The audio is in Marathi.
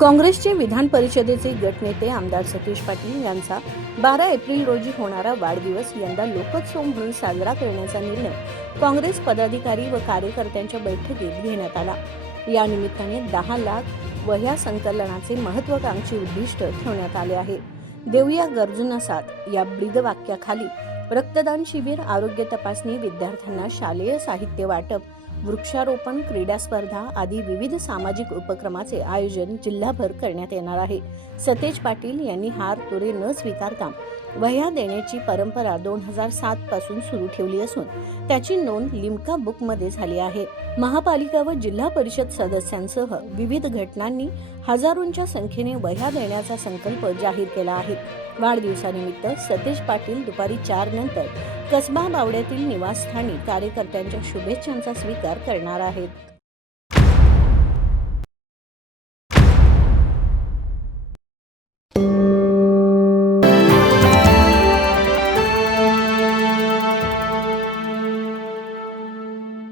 काँग्रेसचे विधान परिषदेचे गटनेते आमदार सतीश पाटील यांचा 12 एप्रिल रोजी होणारा वाढदिवस यंदा लोकोत्सव म्हणून साजरा करण्याचा निर्णय काँग्रेस पदाधिकारी व कार्यकर्त्यांच्या बैठकीत घेण्यात आला। या निमित्ताने 10 लाख वह्या संकलनाचे महत्त्वाकांक्षी उद्दिष्ट ठेवण्यात आले आहे। देऊया गरजूंना साथ या ब्रीदवाक्याखाली रक्तदान शिबिर, आरोग्य तपासणी, विद्यार्थ्यांना शालेय साहित्य वाटप, वृक्षारोपण, क्रीडा स्पर्धा आदी विविध सामाजिक उपक्रमाचे आयोजन जिल्हाभर करण्यात येणार आहे। सतेज पाटील यांनी हार तुरे न स्वीकारता वह्या देण्याची परंपरा 2007 पासून सुरू ठेवली असून त्याची नोंद लिम्का बुकमध्ये झाली आहे। महापालिका व जिल्हा परिषद सदस्यांसह विविध घटनांनी हजारोंच्या संख्येने वह्या देण्याचा संकल्प जाहीर केला आहे। वाढदिवसानिमित्त सतेज पाटील दुपारी 4 नंतर कसबा बावड्यातील निवासस्थानी कार्यकर्त्यांच्या शुभेच्छांचा स्वीकार करणार आहेत।